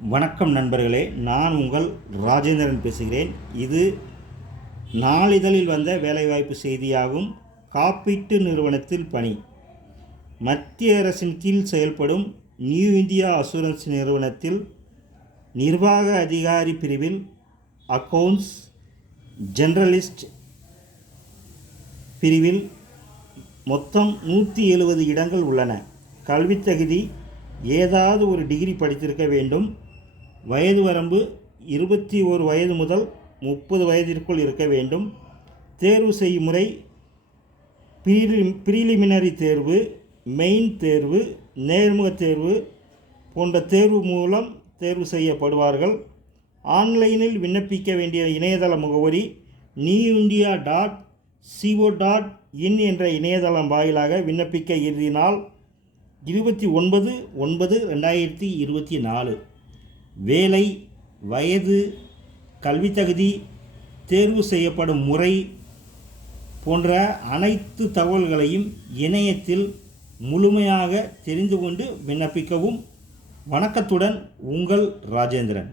வணக்கம் நண்பர்களே நான் உங்கள் ராஜேந்திரன் பேசுகிறேன். இது நாளிதழில் வந்த வேலைவாய்ப்பு செய்தியாகும் காப்பீட்டு நிறுவனத்தில் பணி. மத்திய அரசின் கீழ் செயல்படும் நியூ இந்தியா அசூரன்ஸ் நிறுவனத்தில் நிர்வாக அதிகாரி பிரிவில் அக்கவுண்ட்ஸ் ஜெனரலிஸ்ட் பிரிவில் மொத்தம் நூற்றி எழுபது இடங்கள் உள்ளன. கல்வித் தகுதி ஏதாவது ஒரு டிகிரி படித்திருக்க வேண்டும். வயது வரம்பு இருபத்தி ஒரு வயது முதல் முப்பது வயதிற்குள் இருக்க வேண்டும். தேர்வு செய்யும் முறை ப்ரீலி ப்ரீலிமினரி தேர்வு மெயின் தேர்வு நேர்முக தேர்வு போன்ற தேர்வு மூலம் தேர்வு செய்யப்படுவார்கள். ஆன்லைனில் விண்ணப்பிக்க வேண்டிய இணையதள முகவரி new India dot C O dot in என்ற இணையதளம் வாயிலாக விண்ணப்பிக்க இறுதினால் நாள் இருபத்தி ஒன்பது ஒன்பது ரெண்டாயிரத்தி இருபத்தி நாலு. வேலை வயது கல்வி தகுதி தேர்வு செய்யப்படும் முறை போன்ற அனைத்து தகவல்களையும் இணையத்தில் முழுமையாக தெரிந்து கொண்டு விண்ணப்பிக்கவும் வணக்கத்துடன் உங்கள் ராஜேந்திரன்.